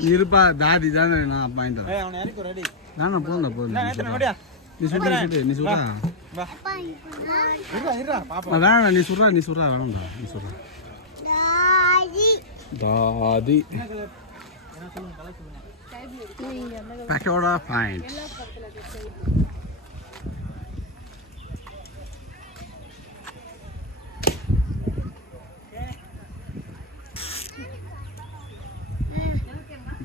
இருப்பா தாடி தானே நான் வாங்கிட்டு வரேன். நானா போதும்டா போதும். நீ சுடுறா நீ சுடுறா. வேணாம் நீ சுடுறா வேணும்டா நீ சுடுறா. தாதி பக்கோடா பாயிண்ட்.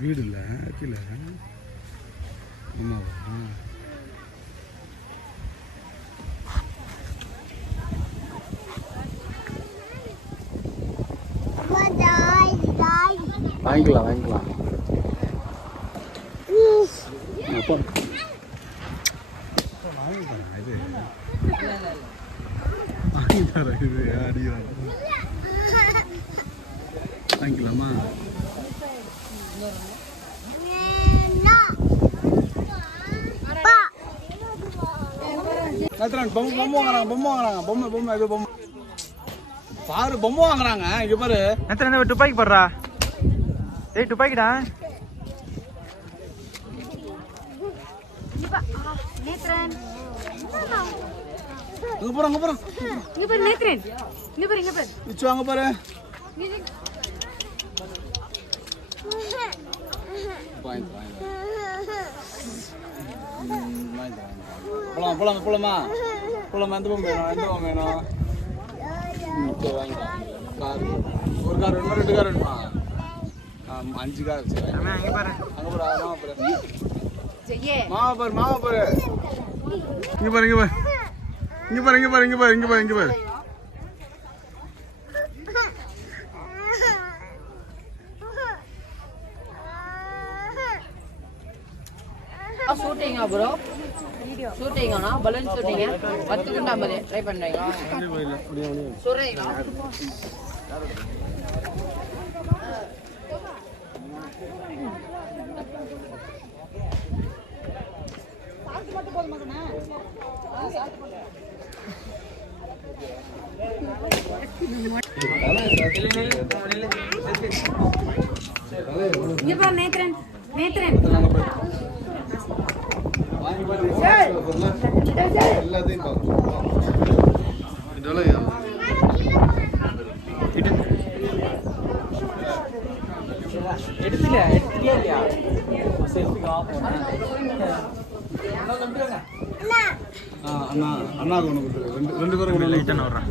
வீடு இல்லை கீழே அம்மாவா வாங்கிக்கலாம் இது வாங்கிக்கலாமா? பொம்மை பாரு, பொம்மை வாங்குறாங்க. இங்க பாரு துப்பாக்கி போடுறா. ஏய் துப்பாக்கிடா. இங்க பாரு நேத்ரன். இங்க பாரு. இச்சு வாங்க பாரு. போலாமா எந்த பொம்மை வேணும்? கார் ஒரு கார் வேணுமா 2 கார் வேணுமா? 5 கார் வச்சு அங்க பாரு மாமா பாரு. இங்க பாரு ஷூட்டிங்கா ப்ரோ? ஷூட்டிங்கானா பலூன் ஷூட்டிங்க 10 குண்டா மாதிரி ட்ரை பண்றீங்களா? சொல்றீங்களா? இங்க பாரு நேத்ரன். எல்லாத்தையும் எடுத்தியா இல்லையா? அண்ணா ஒன்று 2 பேரும் வர்றேன்.